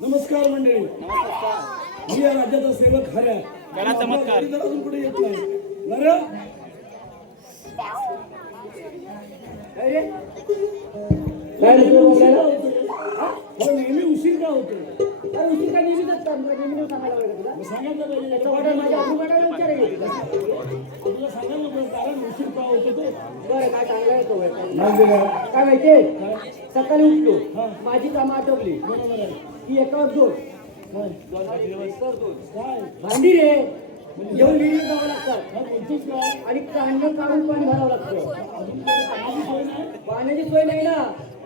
नमस्कार मंडळी. मी या राज्याचा सेवक हऱ्या. करा चमत्कार. अजून पुढे येत नाही. बरं नेहमी उशीर का होतो? उशीर का नेहमीच असतात. नेहमी सांगायला पाहिजे तुला. सांगायला पाहिजे. त्याचा ऑर्डर माझ्या अजून विचारायला तुला सांगायला पाहिजे कारण उशीर का होतो ते. बरं काय चांगलं आहे तो काय माहितीये सकाळी उठलो माझी कामं आटोपली बरोबर आहे. ती एकावर दोन काय भांडी रे जेवण विहिरीत जावं लागतात बोलतोस काय? आणि कांड काढून पाणी भरावं लागतं. पाण्याची सोय नाही ना.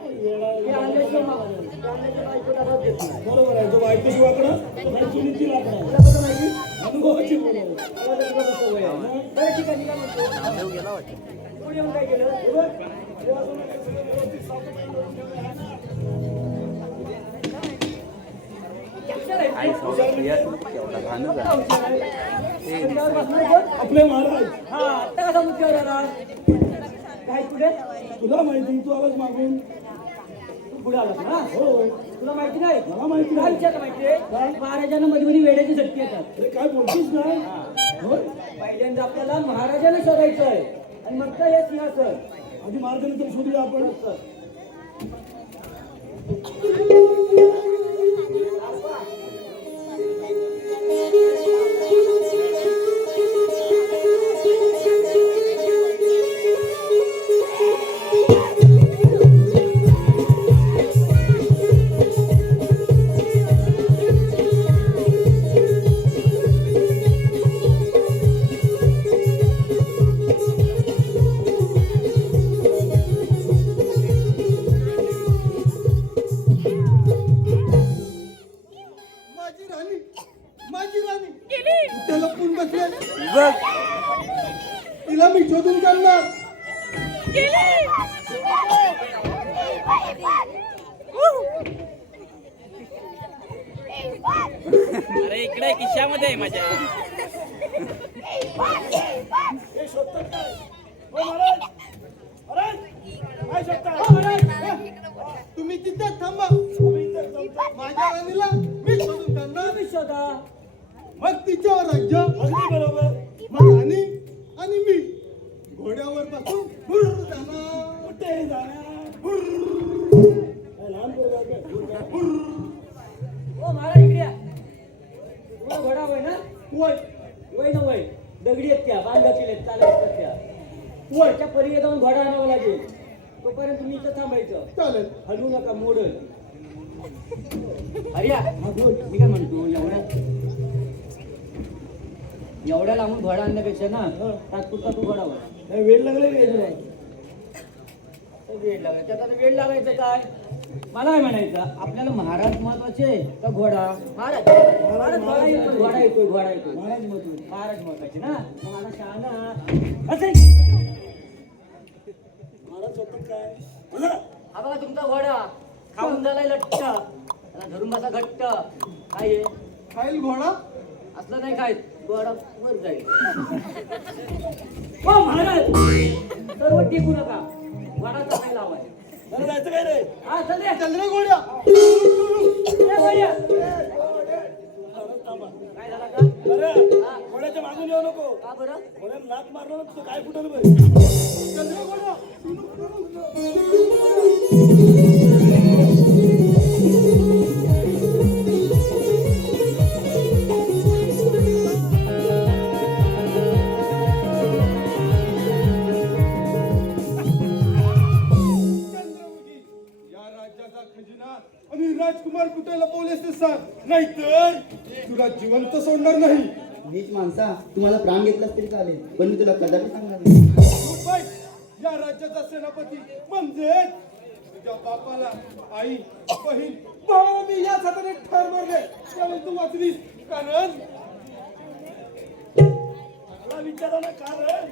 हे आणल्याशिवाय आणल्याशिवाय बायको डबाच देत नाही. बरोबर आहे. तो बायको शिवाकडं नाही चुलीची लाकडं. तुला कसं माहिती? अनुभवाची बोलावं. तुला तर तुला कसं वय आहे? बरं ठीक आहे मी काय म्हणतो पुढे येऊन काय केलं आपले महाराज हा आता कसा मुख्य झाला काय पुढे तुला माहिती तू आलाच मागून. तू पुढे आलास ना हो तुला माहिती नाही मला माहिती काय नाही. विचारलं माहितीये महाराजांना मध्ये मध्ये वेड्याची शक्ती येतात. अरे काय बोलतोस काय? होय पहिल्यांदा आपल्याला महाराजांना शोधायचं आहे आणि मग तर हे सिंहासन आधी महाराजांना तर शोधूया आपण. तिला मी शोधून काढणार. अरे इकडे खिशामध्ये आहे माझ्या. तुम्ही तिथेच थांबा. माझ्या राणीला मी शोधून काढणार. तुम्ही शोधा मग तिच्यावर राज्य. अगदी बरोबर. मग राणी आणि मी घोड्यावर बसून हुर्र जाणार. कुठे जाणार? हुर्र. लहान पोरगा काय? हुर्र. ओ महाराज इकडे या. तुम्हाला घोडा वय ना वय वय ना वय दगडी आहेत त्या बांधातील आहेत चालत त्या वरच्या पलीकडे जाऊन घोडा आणावा लागेल. तोपर्यंत तुम्ही इथं थांबायचं. चालेल. हलवू नका मोडल. अरे हा बोल मी काय म्हणतो एवढ्या लांबून घोडा आणण्यापेक्षा ना तात्पुरता तू घोडावर काय वेळ लागला काय तुला? वेळ लागायचा त्यात आता वेळ लागायचं काय मला काय म्हणायचं आपल्याला महाराज महत्वाचे का घोडा महाराज महाराज घोडा येतोय घोडा येतोय घोडा येतोय महाराज महत्वाचे ना मला शहाणा असे महाराज स्वतः काय? हा बघा तुमचा घोडा खाऊन झालाय लट्ट त्याला धरून बसा घट्ट. काय आहे? खाईल घोडा असलं नाही काय घोडा वर जाईल. हो महाराज सर्व टिकू नका. घोडा चालायला लावाय. त्याला जायचं काय रे? हा चल रे. चल रे घोड्या. ए, घोड्या. काय झालं का? अरे हा. घोड्याच्या मागून येऊ नको. का बरं? घोड्याला लात मारलं ना तुझं काय फुटलं बघ. चल रे घोड्या. चंद्रमुखी, या राज्याचा खजिना आणि राजकुमार कुठे लपवलेस ते सांग, नाहीतर तुला जिवंत सोडणार नाही. नीच माणसा तुम्हाला प्राण घेतलास तरी चालेल पण मी तुला कदापि सांगणार नाही. मुंबई, या राज्याचा सेनापती म्हणजे तुझ्या बापाला आई बहीण भावाला मी याच हाताने ठार मारले त्यावेळी तू वाचलीस. कारण मला विचारा ना कारण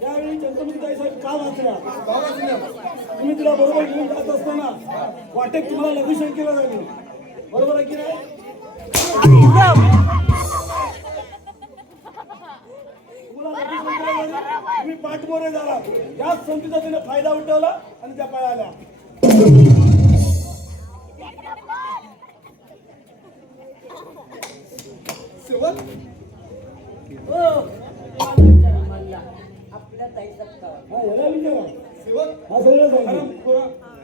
त्यावेळी चंद्रमुखी साहेब का वाचला? तुम्ही तिला बरोबर घेऊन जात असताना वाटेत तुम्हाला लघुशंकेला झाली, बरोबर आहे की नाही? तुम्हाला लघुशंकेला झाली, तुम्ही पाठमोरे झाला. याच संधीचा तिने फायदा उठवला आणि त्या पळाल्या. सेवक हो मला विचारा मला. आपल्या ताई सत्ता. हा याला विचारा. सेवक हा सगळं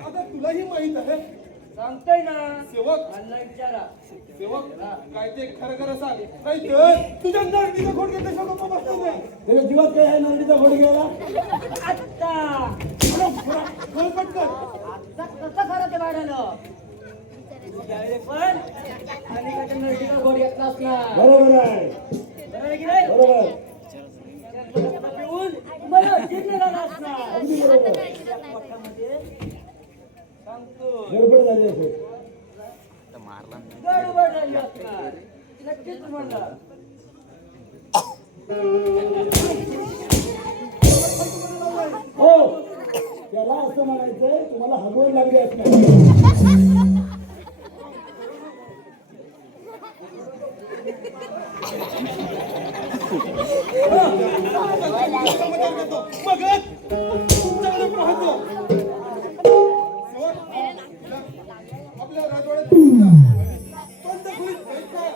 आता तुलाही माहित आहे. सांगतोय ना. सेवक मला विचारा. सेवक काय ते खरं खरं सांग, नाही तर तुझ्या नरडीचा खोड घेतल्याशिवाय गप्पा बसतो नाही. त्याच्या जीवात काय आहे नरडीचा खोड घ्यायला? आत्ता बोल पटकन. आता कसं खरं ते वाढायला त्यावेळी पण आणि त्याच्या नरडीचा घोड घेतला असणार. बरोबर आहे. बरोबर आहे की नाही? बरोबर. त्यातलं पिऊन मला जिंकलेला नसणार. अगदी बरोबर. त्या पोटामध्ये सांगतो गडबड झाली असेल. गडबड झाली असणार. नक्कीच म्हणला. हो त्याला असं म्हणायचंय तुम्हाला हगवण लागली असणार. मगच तुमच्याकडे पाहतो. आपल्या राजवाड्यात बंद खोलीत जायचं.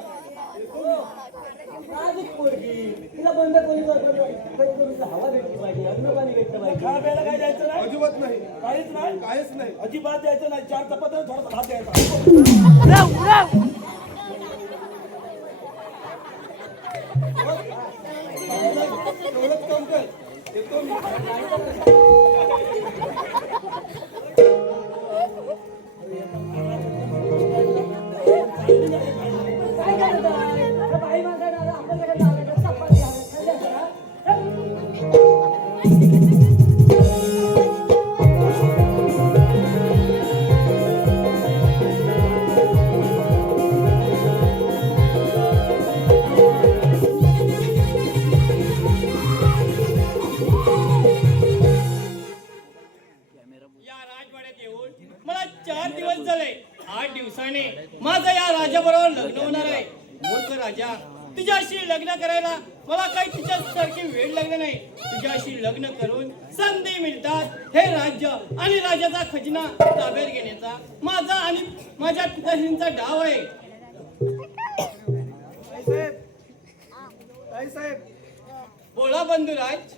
नाजूक पोरगी. तिला बंद खोलीवर करून हवा भेटली पाहिजे, अन्न पाणी भेटलं पाहिजे. खायला प्यायला काय द्यायचं नाही? अजिबात नाही. काहीच नाही. काहीच नाही. अजिबात द्यायचं नाही. 4 चपात्या थोडासा भात द्यायचा. एवढंच काम कर. येतो मी. काय करत आहे? त्या बाई माणसाला आपल्याकडे लावायचं, चपाती आहे, खाल्ली असेल ना? या राजवाड्यात येऊन मला 4 दिवस झाले. 8 दिवसाने माझं या राजाबरोबर लग्न होणार आहे. मूर्ख राजा, तुझ्याशी लग्न करायला मला काही तुझ्यासारखी वेळ लागली नाही. तुझ्याशी लग्न करून संधी मिळतात हे राज्य आणि राजाचा खजिना ताब्यात घेण्याचा माझा आणि माझ्या पिताश्रींचा डाव आहे. बोला बंधुराज,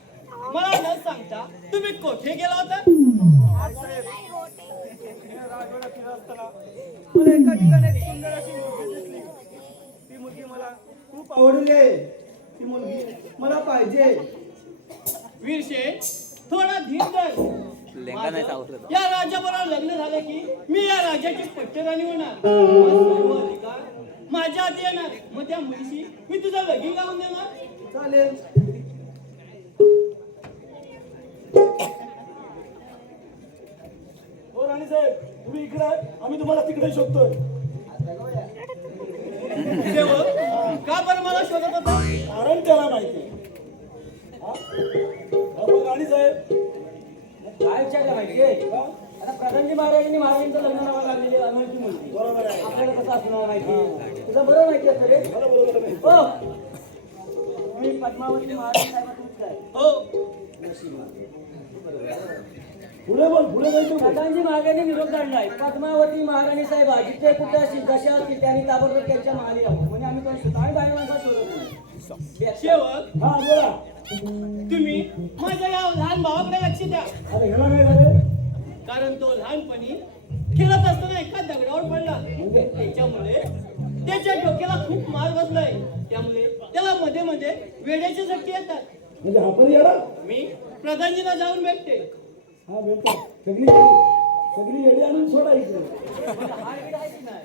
मला न सांगता तुम्ही कोठे गेला होता? मला एका ठिकाणी एक सुंदर अशी मुलगी दिसली. ती मुलगी मला खूप आवडली आहे. ती मुलगी मला पाहिजे. वीरशेठ, थोडा धीर धर. माझं या राजाबरोबर लग्न झालं की मी या राजाची पट्टेराणी होणार. हा सर्व अधिकार माझ्या हाती येणार. मग त्या मुलीशी मी तुझं लगीन लावून देणार. चालेल. हो राणी साहेब, तुम्ही इकडे आहात, आम्ही तुम्हाला तिकडे शोधतोय. सेवक का बरं मला शोधत होता? कारण त्याला माहिती आहे. हा? हा मग राणी साहेब काय विचारलं माहितीये आता प्रधानजी महाराजांनी महाराजांचं लग्न नावा लागलेली अनोळखी मुलगी बरोबर आहे. आपल्याला कसं असणार माहिती तुझं बरोबर माहिती असतं रे मला बरोबर आहे. हो मी पद्मावती महाराज साहेबांचं काय हो पुढे बोल पुढे जायचं बोल. प्रधानजी महाराजांनी निरोप काढलाय पद्मावती महाराणी साहेब जिथे कुठे असतील जशा असतील त्यांनी ताबडतोब त्यांच्या महाली राहू म्हणजे आम्ही कोण सुद्धा आम्ही बाहेर माणसाला शोधत नाही सेवक हा बोला. तुम्ही माझ्या या लहान भावाकडे लक्ष द्या. आता ह्याला काय झालं? कारण तो लहानपणी खेळत असताना एका दगडावर पडला. म्हणजे त्याच्यामुळे त्याच्या डोक्याला खूप मार बसलाय. त्यामुळे त्याला मध्ये मध्ये वेड्याची झटके येतात. म्हणजे हा पण येडा? मी प्रधानजीला जाऊन भेटते. हा भेटतो. सगळी येडी आणून सोडा इकडे. हा इकडे आहे की नाही?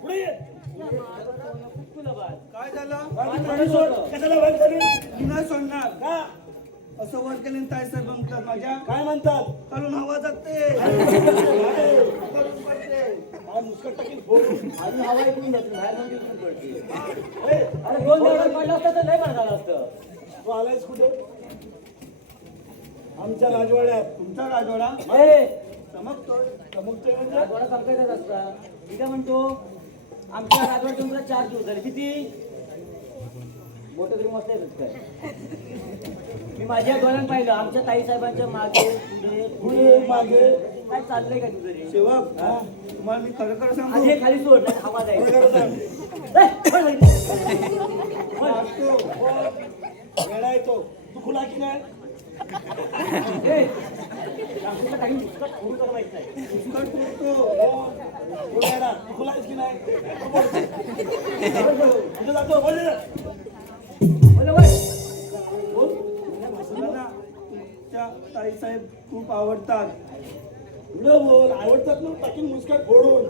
पुढे ये. काय झालं बाकी पाणी सोड. कशाला वर झाली? मी नाही सोडणार का? असं वर केलं ताई साहेब म्हणतात माझ्या काय म्हणतात? काढून हवा जाते हा मुस्कट टाकीन फोडून. अजून हवा इकडून जाते बाहेर जाऊन इकडून पडते ए, अरे दोन दगड पडलं असतं तर नाही झालं असतं तू आलायस कुठे? आमच्या राजवाड्यात. तुमचा राजवाडा ए चमकतोय चमकतोय म्हणजे? राजवाडा चमकायचाच असता मी काय म्हणतो आमच्या राजवाडा तुमचा 4 दिवस झाले किती मोठं तरी मस्त येतात काय मी माझ्या डोळ्यात पाहिलं आमच्या ताई साहेबांच्या मागे पुढे पुढे मागे. काय चाललंय का तुझं रे? सेवक तुम्हाला मी खरं खरं आणि सांगू हे खाली सोड नाही हवा खरं जाईल खरं सांग. येडा आहे तो. तू खुला की नाही? मुस्कट फोडतो खुला येडा. तू खुला आहेस की नाही? कुठे जातो? बोल रे. तुला ना तुमच्या ताई साहेब खूप आवडतात पुढे बोल. आवडतात ना टाकीन मुस्कट फोडून.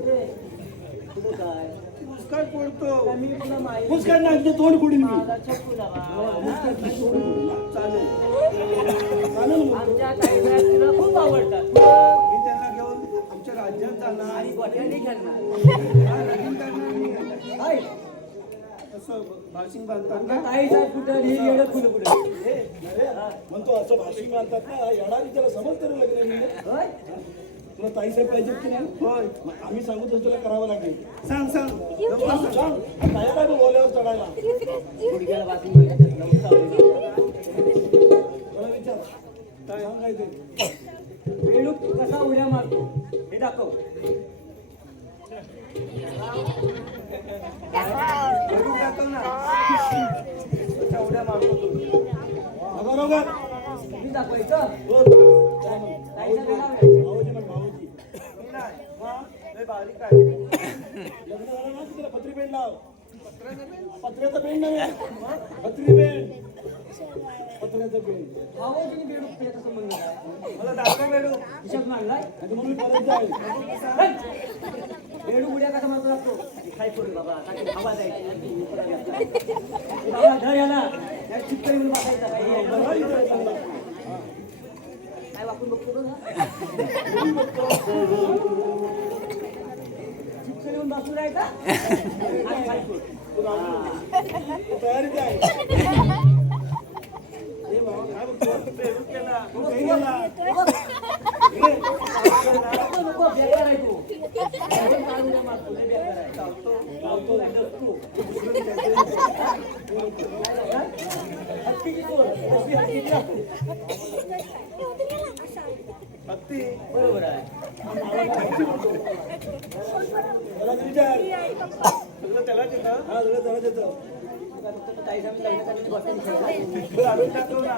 मुस्कट फोडतो मी तुला माहिती मुस्कट नाही तुझं तोंड फोडीन मी. माझा चक्कू लावा. चालेल चालेल मग. आमच्या ताई साहेब तुला खूप आवडतात मी त्यांना घेऊन आमच्या राज्यात जाणार आणि गोट्याने खेळणार हा, लगीन करणार मी. काय? असं भाषिंग बांधतात आमच्या ना ताई साहेब कुठं हे येडं फुलं कुठं ए, अरे, म्हणतो असं भाषिक मानतात ना येडा त्याला समज तरी लग्न नाही. होय तुला ताईसाहेब पाहिजे की नाही? होय मग आम्ही सांगू तसं तुला करावं लागेल. सांग सांग लवकर सांग, सांग. सांग. तयार आहे तू बोल्यावर चढायला. गुडघ्याला बाकी मला मला विचार काय सांगायचं? बेडूक कसा उड्या मारतो हे दाखव बेडूक दाखव ना कशा उड्या मारतो तू. बरोबर. मी दाखवायचं बोल. काय मग? ताईचं काय नाव आहे? भाऊजी म्हण, भाऊजी. मी नाही हा लय बारीक आहे लग्न झालं ना की तिला पत्री पेंड लाव. पत्र्याचं पेंड नव्हे. पत्री पेंड. पत्र्याचं पेंड. भावाजीने बेडूक त्याचा संबंध काय मला दाखव बेडूक खिशात मांडलाय आता मग मी परत जाईल. बेडूक उड्या कसा मारतो लागतो काय करू बाबा काय हवा जायची बाबा धर याला या चित्तरी म्हणून बसायचा काय वाकून बघतो बघ चित्तरी म्हणून बसून राहायचा आणि काय करू? तू तयारीत आहे. हे बाबा काय बघतो बेडूक केला नको, काही गेला. नको, नको, बेकार आहे तू. बेडूक काढून दे मारतो, लय बेकार आहे. लावतो, लावतो. हत्तीची चोर, कशी हत्तीची लागते? हत्ती बरोबर आहे त्याला विचार. सगळं त्यालाच येतं हा सगळं त्याला देतं. ताई साहेब लग्न करण्याची गोष्ट नाही. आणून दाखव ना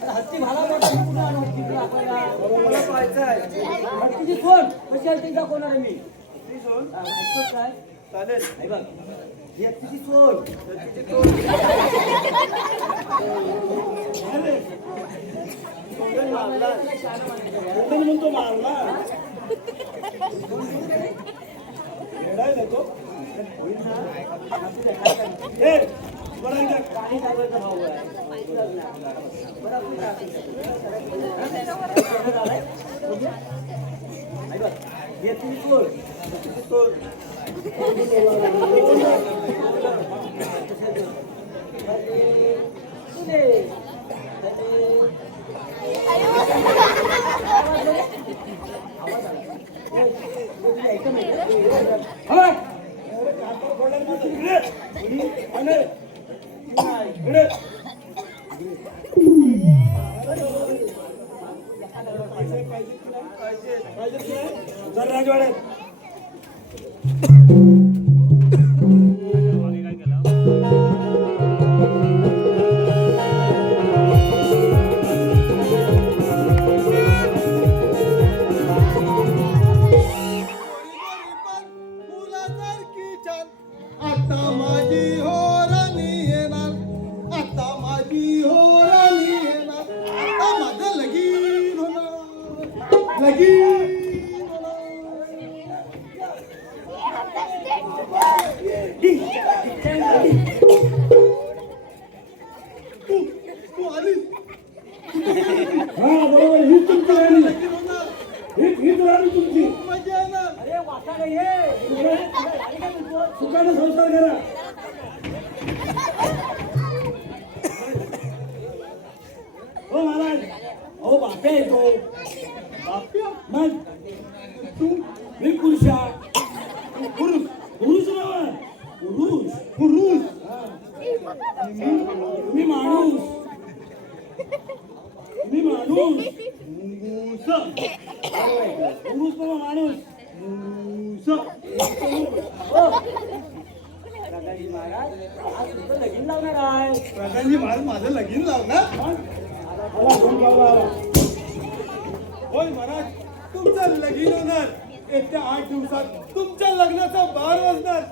अरे हत्ती भाला मोठा कुठं आणू हत्ती तुला आपल्याला? मला पाहायचं आहे हत्तीची चोर कशी हत्ती दाखवणार आहे मी ती सोड ऐकतोस काय चालेल हे बघ ही हत्तीची चोर हत्तीची तोड मारला. कोणी म्हणतो मारला. येडा आहे ना तो. ए, बरं इकडे. काही साहेबांचा भाऊ आहे बरं आपण काय असू शकतो? हे बघ हे तुम्ही सोड. सोड. जर राजवाड्यात फुलासारखी छान आता माझी हो राणी येणार आता माझी हो राणी येणार आता माझं लगीन होणार लगीन तू आलीस हा बरोबर ही तुमची राणी लगीन होणार हीच राणी तुमची मजा येणार अरे वाटाडे ये. सुखाने संसार करा हो महाराज अहो बाप्या येतो बाप्या मग तू मी पुरुषा पुरुष पुरुष नव्हा पुरुष पुरुष मी माणूस मी माणूस मुस पुरुष नव्हा माणूस मुस प्रकाशजी महाराज आज तुमचं लगीन लावणार आहे. प्रकाशजी महाराज माझं लगीन लावणार मला फोन लावला होय महाराज तुमचं लगीन होणार येत्या 8 दिवसात तुमच्या लग्नाचा 12 वाजणार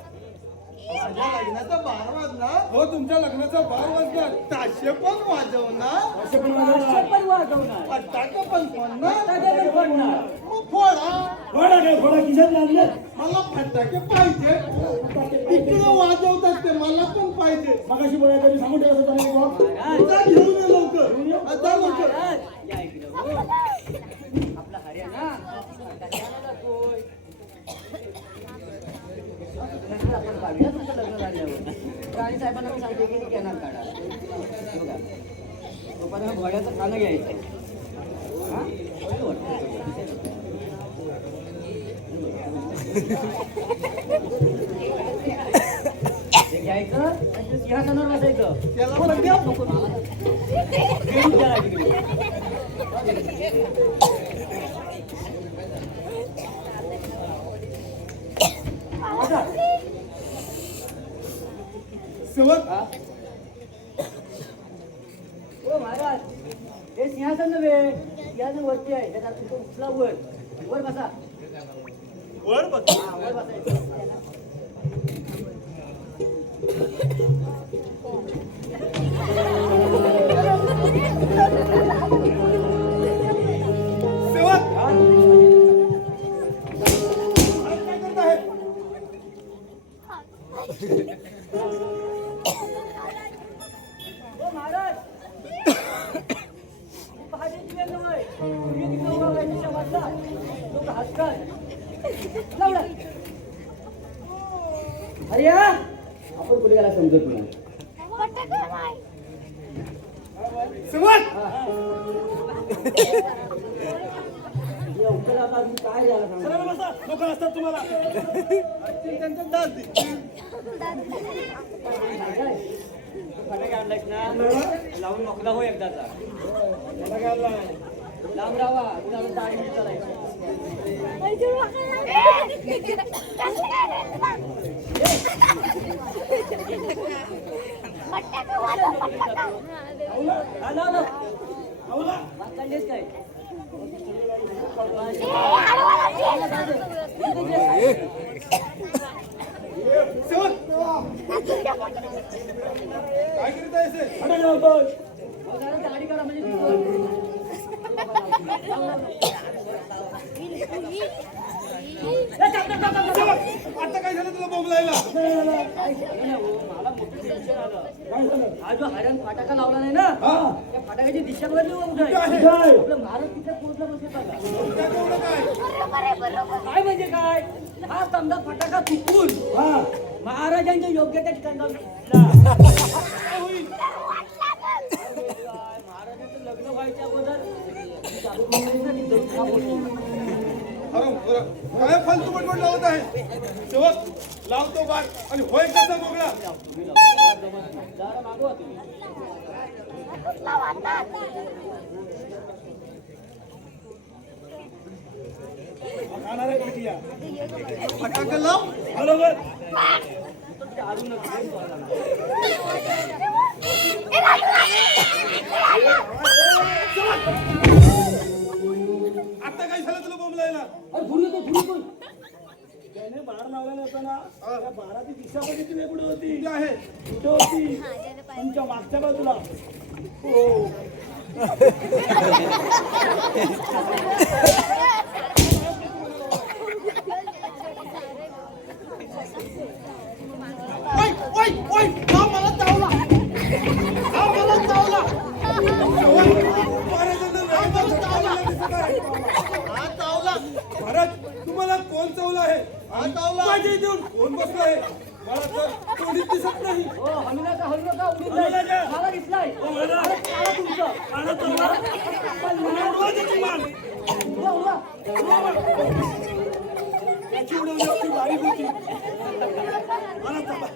माझ्या लग्नाचा 12 वाजणार हो तुमच्या लग्नाचा 12 वाजणार ताशे पण वाजवणार असं पण अशा पण वाजवणार. फटाके पण फोडणार फटाके पण फोडणार. मग फोडा थोडा काय थोडा खिशात लागले मला फटाके पाहिजे तिकडे वाजवतात ते मला पण पाहिजे मगाशी बोलायला तरी सांगून ठेवत होता नाही बुवा. जा घेऊन ये लवकर जा लवकर महाराज, या इकडं हो. आपला हरियाणा कशाला जातोय? आपण काढूया तुमचं लग्न झाल्यावर. राणी साहेबांना मी सांगते की कॅनल काढा. बघा. तोपर्यंत घोड्याचं खाणं घ्यायचं. हा? कसं वाटतं? ते घ्यायचं आणि ते सिंहासनावर बसायचं. त्याला पण द्या नको. घेऊन द्या तिकडे. बसा. सेवक हा? ओ महाराज हे सिंहासन नव्हे सिंहासन वरती आहे त्याचा तो उचला वर वर बसा. वर बघ हा, वर बसायचं. सेवक हा? महाराज काय करत आहे ओ महाराज पहाटेची वेळ नव्हे. तुम्ही तिकडे उभा राहायचं शेवटला. लोक हसतात. लावला. अरे या आपण कुठे गेला समजत नाही. सेवक या उकळाला अजून काय झालं सांगा. चला बसा लोक असतात तुम्हाला त्यांचा दास दे फटाके आणलायस ना लावून मोकला हो एकदाचा. मला काय आला लांब राहा कुणाला दाढी बिढी चालायची. हा, लाव, लाव. वाचकांडेच काय सेवक काय करीत आहेस हे? फटाके लावतोय अहो, जरा दाढी करा म्हणजे दिसतं. लाव, लाव, लाव. सेवक आता काय झालं तुला बोंबलायला काय झालं नाही हो, मला मोठं टेन्शन आलं. हा जो हरण फटाका लावला नाही ना त्या फटाक्याची दिशा बदलली हो कुठे आहे? आपलं महाराज तिथे पोहोचला बसेल बघा. त्या तेवढं काय काय म्हणजे काय हा समजा फटाका चुकून महाराजांच्या योग्य त्या ठिकाणी जाऊन फुटला. काय होईल? महाराजांचं लग्न व्हायच्या अगोदर चालू करायचं आणि जरूर काम होईल. अरे बरं. काय फालतू बडबड लावत आहे सेवक लावतो बार आणि होय कसा बोगळा तुम्ही लवकर जमत नाही. जरा मागवा तुम्ही. फटाका लाव बरोबर आता काय झालं तुला बोंबलायला अरे फुल येतो, फुल येतो. त्याने बार लावला नव्हता त्या बाराची दिशा बघितली वेगळी होती ती आहे कुठे होती तुमच्या मागच्या बाजूला हो ओय ओय ओय हा मला चावला हा मला चावला महाराजांना रंगाचा चावला दिसत आहे. हा चावला महाराज तुम्हाला कोण चावला आहे हा चावला माझ्या इथे येऊन कोण बसला आहे मला तर कोणीच दिसत नाही हो, हलू नका, उडून जाईल. मला दिसलाय. अरे, काढा तुमचं. उडवा, उडवा. त्याची उडवली होती बारीक होती मला थांबा.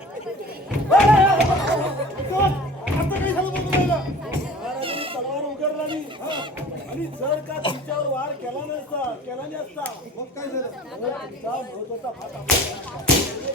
आता काय झालं बोंबलायला महाराजांनी तलवार उघडली आणि जर का तुमच्यावर वार केला नसता मग काय झालं तुमचा महत्वाचा भाग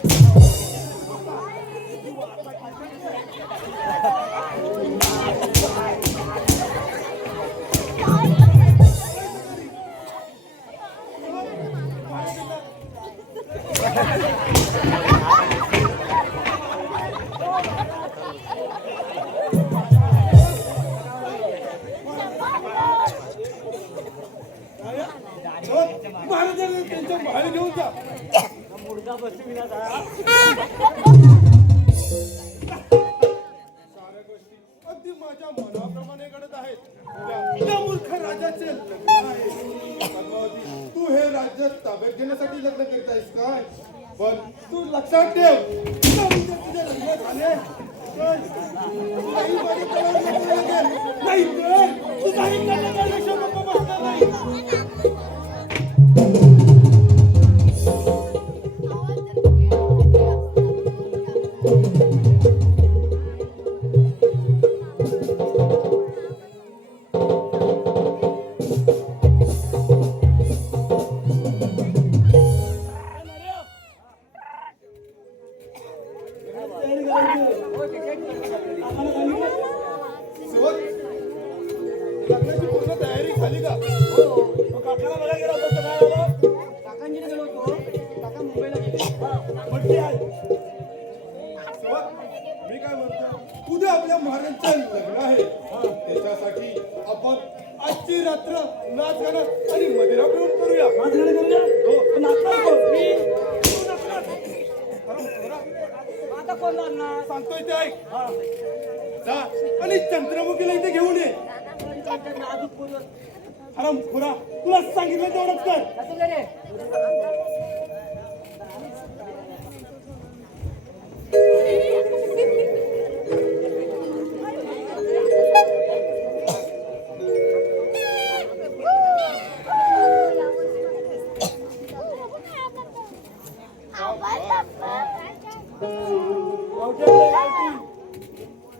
महाराजांना त्यांच्या बाहेर घेऊन जा मुलगा बसविला जा. साऱ्या गोष्टी अगदी माझ्या मनाप्रमाणे घडत आहेत त्या मूर्ख राजाचे लग्न आहे पद्मावती, तू हे राज्य ताब्यात घेण्यासाठी लग्न करत आहेस काय पण तू लक्षात ठेव तुझे लग्न झाले तर तुलाही माझ्या तळावर नको लागेल. नाही तर तुझाही कन्या नको बसणार नाही लग्नाची पूर्ण तयारी झाली का मग काकाला बघा गेला होता काय झालं काकांकडे गेलो होतो. काका मुंबईला गेले. म्हटली आहे सेवक, मी काय म्हणतो उद्या आपल्या महाराजांचं लग्न आहे त्याच्यासाठी आपण आजची रात्र नाच गाणं आणि मदिरा पिऊन करूया माझ्याकडे करूया हो पण आता नको. आता कोण लागणार? सांगतोय ते ऐक जा आणि चंद्रमुखीला इथे घेऊन ये नाजूक पोरं. हराम खुरा तुला सांगितलं तेवढंच कर कसं रे?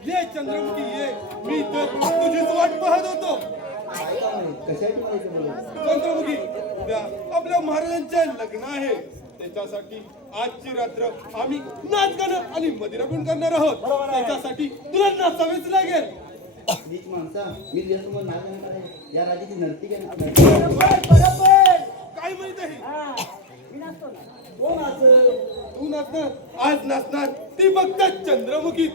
ये चंद्रमुखी ये मी तर तुझीच वाट पाहत होतो काय काम आहे कशासाठी व्हायचं बोलत चंद्रमुखी उद्या आपल्या महाराजांचे लग्न आहे त्याच्यासाठी आजची रात्र आम्ही नाच गाणं आणि मदिरा पिऊन करणार आहोत त्याच्यासाठी तुला नाचावेच लागेल नीच माणसा मी दिलं तुम्हाला नाच गाणं करायचं या राजाची नर्ती काय बरोबर. काय माहित आहे हा, मी नाचतो ना. कोण आज तू नाचणार आज नाचणार ती फक्त चंद्रमुखी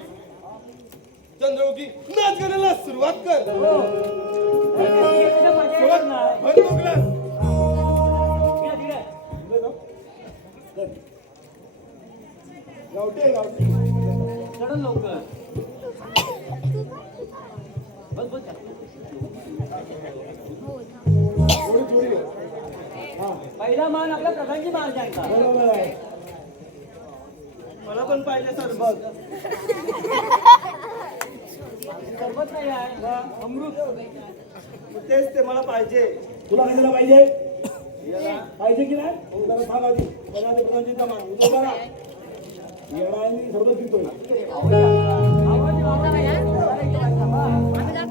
चंद्रमुखी नाच गाण्याला सुरुवात कर एकदा मजा येणार नाही. भर तो ग्लास. ठीक आहे, ठीक आहे. गावठी आहे, गावठी. चढ लवकर बस बस थोडी थोडी आहे. हा पहिला मान आपल्या प्रधानजी महाराजांचा बरोबर आहे. मला पण पाहिजे सरबत. सरबत नाही आहे अमृत तेच ते मला पाहिजे. तुला कशाला पाहिजे? पाहिजे की नाही? जरा सांग आधी. बघा ते प्रधानजीचा मान. उभा करा. येडा आहे मी सरबत पितोय.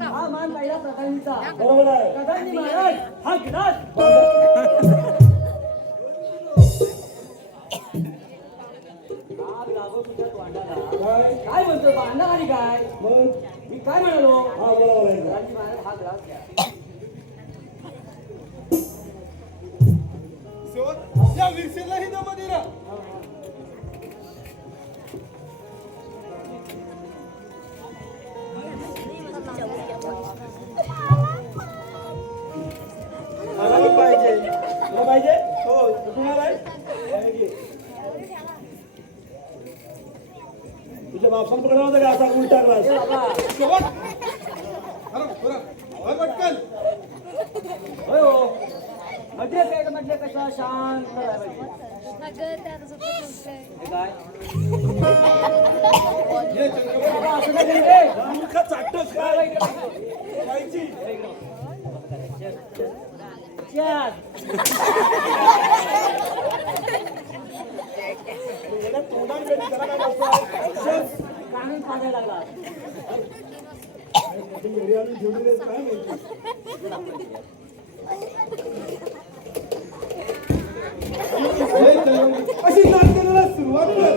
हा मान पहिला प्रधानजीचा बरोबर आहे. प्रधानजी महाराज हा गिलास हा लागो तुझ्या तोंडाला. काय म्हणतो भांडा खाली काय मग मी काय म्हणालो हा बरोबर आहे. प्रधानजी महाराज हा ग्लास घ्या सेवक या विरसेलाही दम दे ना. मला पण पाहिजे. तुला पाहिजे? हो. तुम्हाला आहे? आहे की? तुझ्या बापान पकडला होता का असा उलटा ग्लास? सेवक अरे बरं होय पटकन. होय हो मध्ये पेट मधले कशा शांत राहायला पाहिजे हे काय ये चंद्रबाबू. बाबा, असं नाही करीत रे. मूर्खा चाटतोस काय? पाहिजे. Yes. याला तोंडात कधी जरा काय बसतो? कानून पाडायला लागला ते घरी आणून ठेवलेले आहेत, काय माहिती? ये चंद्रबाबू. अशी नाचण्याला सुरुवात कर.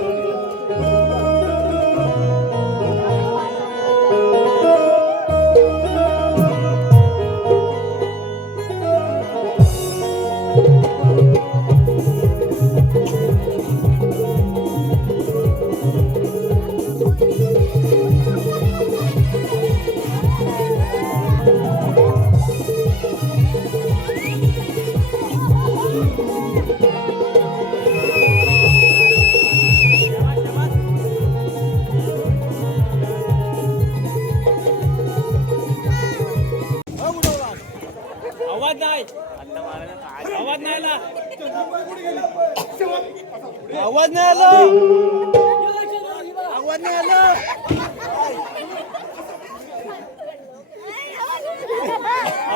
आवाज नाही आवाज नाही आला आवाज नाही आला आवाज नाही आला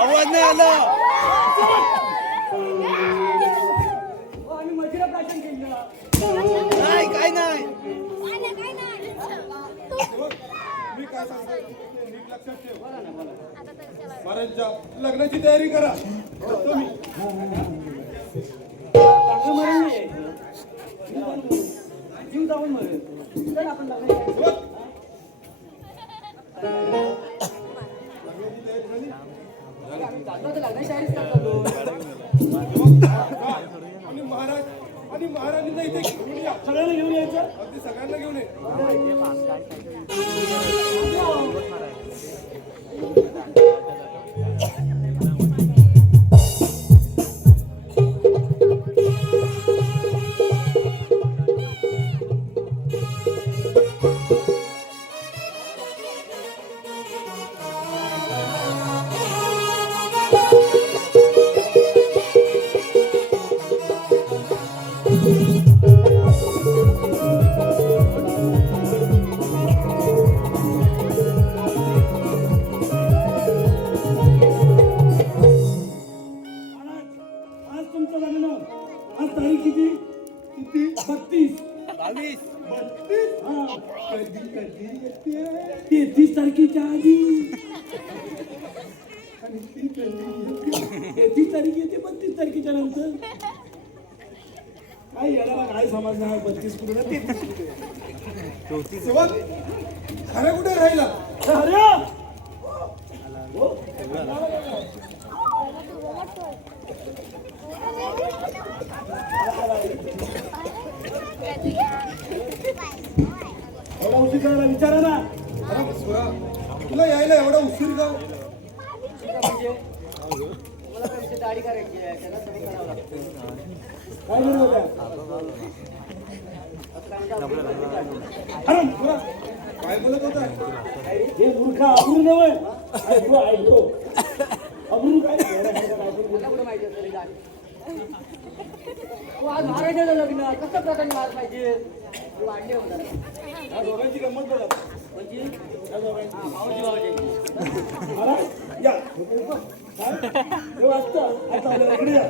आवाज नाही आला आम्ही मजुरा प्राशन केलं नाही काय नाही मी काय सांगतो ते नीट लक्षात ठेव. महाराजच्या लग्नाची तयारी करा. करतो मी. चांगलं मरण नाही यायचं जीव जाऊन मरण तर आपण लग्न करायचं. सेवक. लग्नाची तयारी झाली. आम्ही चाललो तर लग्नाची तयारीच करतो आणि महाराज आणि महाराजांना इथे घेऊन या. सगळ्यांना घेऊन यायचं. अगदी सगळ्यांना घेऊन ये. आज तुमचं लग्न. आज तारीख किती? किती? 32. 22 32? हा. कधी कधी येते 33 तारखेच्या आधी. आणि ती कधी येते. 33 तारीख येते 32 तारखेच्या नंतर. काय येणार काय समजणार? 32 कुठे ना 33 कुठे? सेवक खरं कुठे राहिला? अरे हो. एवढा उशीर करायला विचारा ना. अरे सुरा तुला यायला एवढा उशीर का? म्हणजे मला पैसे दाढी करायची आहे त्याला सगळं करावं लागतं काय करत होत्या? आता काय काय बोलत होता हे मूर्खा अब्रू नव्हे ऐकतो ऐकतो अब्रू काय तुला कुठं माहिती असेल हिला? तू आज महाराजाचं लग्न कसं प्रसंग मार पाहिजे तू वाढले होता या दोघांची गंमत बघा म्हणजे या दोघांची भाऊजी भाऊजी महाराज या काय? हे वाचतं आता आपल्याला इकडे या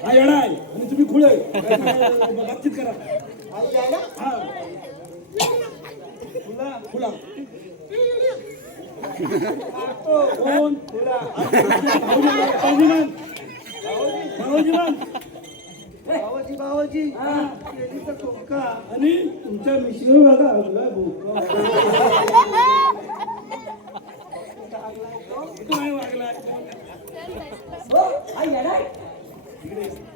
हा येणार आहे आणि तुम्ही खुळे बातचीत करा हा फुला कोण भाऊजी आणि तुमच्या मिशीवर बघा काय वागलाय हो आई येणार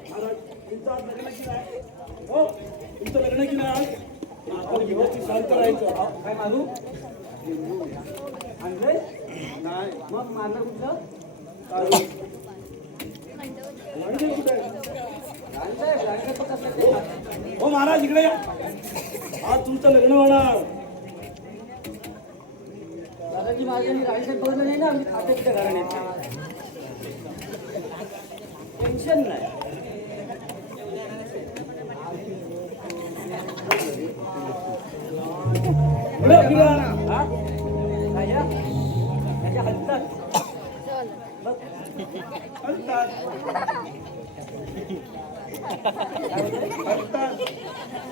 महाराज तुमचं आज लग्न की नाही हो तुमचं लग्न की नाही आपण व्यवस्थित शांत राहायचं काय मारू आणलंय नाही मग मारलं कुठलं हो महाराज इकडे या आज तुमचं लग्न होणार दादाजी माझ्या राणीसाहेब बघितलं नाही ना आम्ही खाते त्या घराण्यात टेन्शन नाही पुढे फिरा. हा? राजा राजा हलतात बघ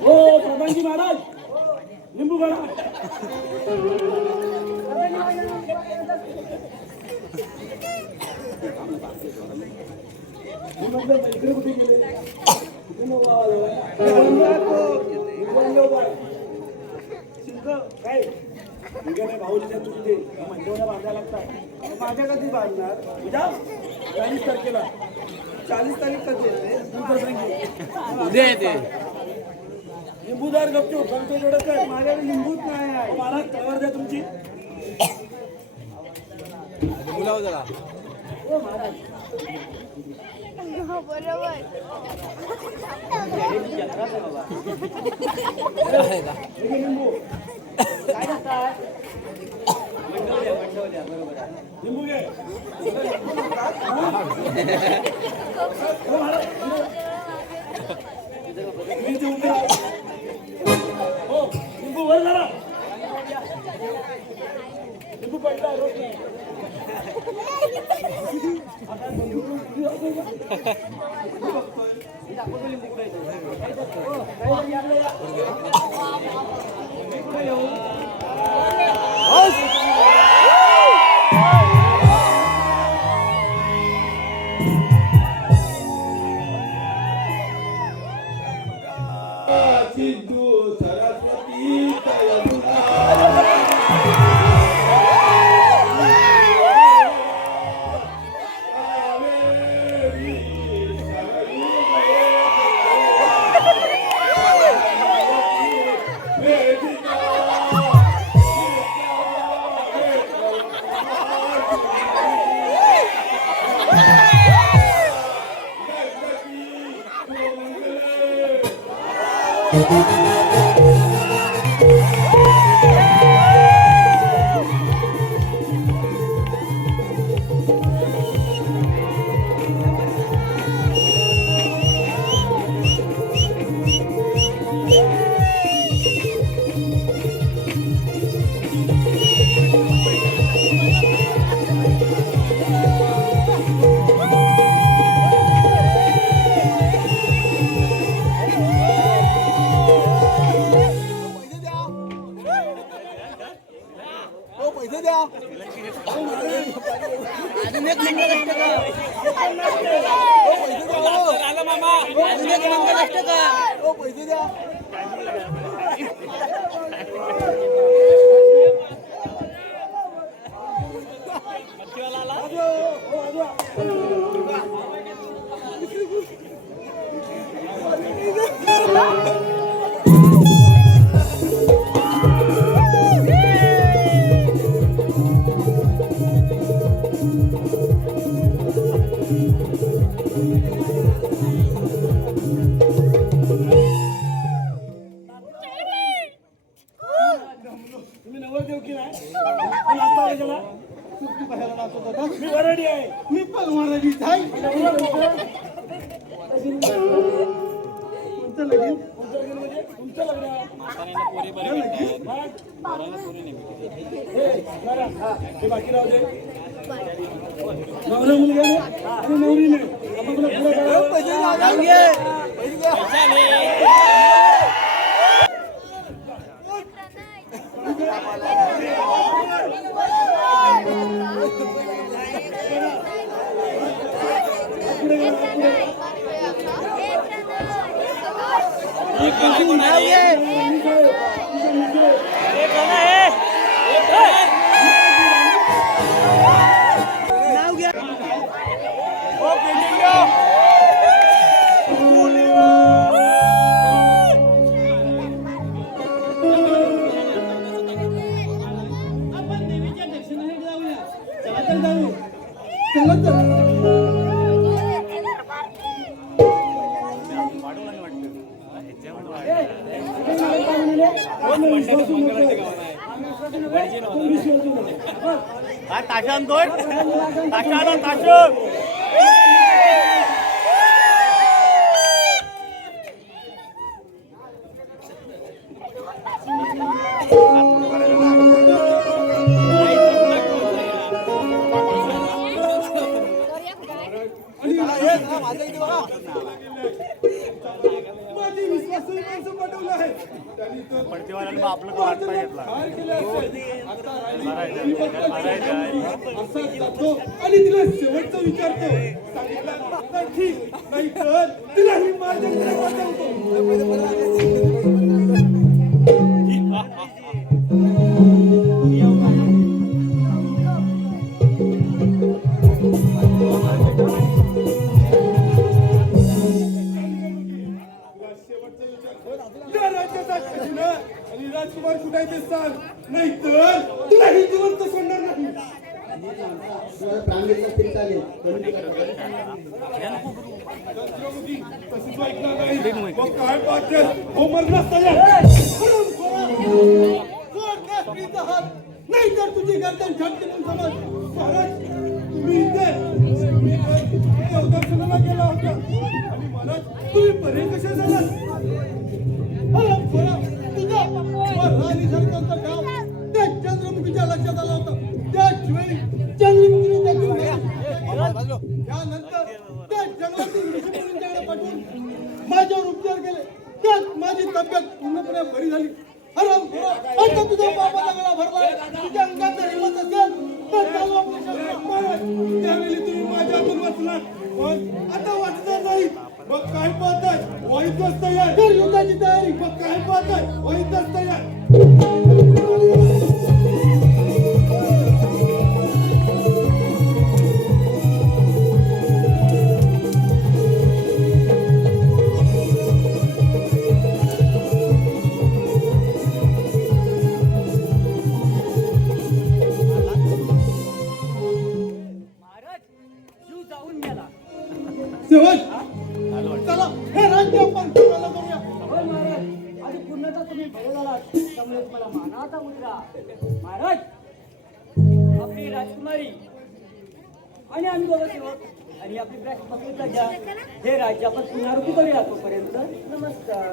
हो प्रधानजी महाराज लिंबू काढा इकडे कुठे गेले काय भाऊजीच्या चुकते मंडवल्या बांधायला लागतात माझ्या कधी बांधणार उद्या 40 तारखेला 40 तारीख कधी येते उद्या येते लिंबूदार गपचूप सांगतो एवढं काय माझ्याकडे लिंबूच नाही आहे महाराज तलवार द्या तुमची बोलाव जरा हो महाराज बरोबर खेड्याची जत्रा आहे बाबा हे घे लिंबू काय नसतात मंडवल्या बरोबर आहे लिंबू घे मी ते उभे राहा. हो लिंबू वर जरा लिंबू पडला रोज नाही दाखवतो लिंबू कुठे येतो हो काय आपल्याला कुठे येऊ सिद्धू सरस्वती पैसे द्या अजून एक मंगल असतं का पैसे द्या Thank you. लगीन तुमचं लगीन तुमचं लग्न म्हणजे तुमचं लग्न हे बाकी राहू दे नवरा मुलगा आणि नवरीने आपण तुला पुढे करा आपण देवीच्या दर्शनासाठी जाऊया. चला तर जाऊ. चला तर ताशान दोन ताशाला ताश माझी विश्वासू माणसं पाठवलं आहे त्यांनी तर आपलं हार केलं असेल. आता राहिली असाच जातो आणि तिला शेवटचं विचारतो सांगितलं तर ठीक नाही तर तिला ही माझ्याकडे पाठवतो. या राज्याचा खजिना आणि राजकुमार कुठे आहे ते सांग नाहीतर तुला ही जिवंत सोडणार नाही. तुम्हाला प्राण घेतलास तरी चालेल पण मी तुला कदापि सांगणार नाही. छत्रपती, तशीच ऐकणार नाही. मग काय पाहते हो मरणास तयार. सोड त्या स्त्रीचा हात नाहीतर तुझी गर्दन झटके म्हणून समज. महाराज तुम्ही इथे दर्शनाला गेला होता आणि महाराज तुम्ही बरे कसे झालात. तुझा राणी सरकारचा डाव त्या चंद्रमुखीच्या लक्षात आला होता. त्याच वेळी चंद्रमुखीने त्यानंतर त्या जंगलातील ऋषीमुनींच्याकडे पाठवून माझ्यावर उपचार केले. त्यात माझी तब्येत पूर्णपणे बरी झाली. आता तुझा बाबाला गळा भरलाय. तुझ्या अंगात जर हिंमत असेल तर चालू आपल्या शस्त्रात. त्यावेळी तुम्ही माझ्या हातून वाचलात पण आता वाचणार नाही. मग काय पाहताय वाईटच तयार कर युद्धाची तयारी. मग काय पाहताय वाईटच तयार. महाराज जीव जाऊन गेला. सेवक चला हे राज्य आपण पूर्ण करूया. होय महाराज आधी पूर्णतः तुम्ही बरे झालात त्यामुळे तुम्हाला मानाचा मुद्रा. महाराज आपली राजकुमारी आणि आम्ही दोघं सेवक आणि आपली पत्नी प्रजा हे राज्य आपण पुनरावृत्ती करूया. तोपर्यंत नमस्कार.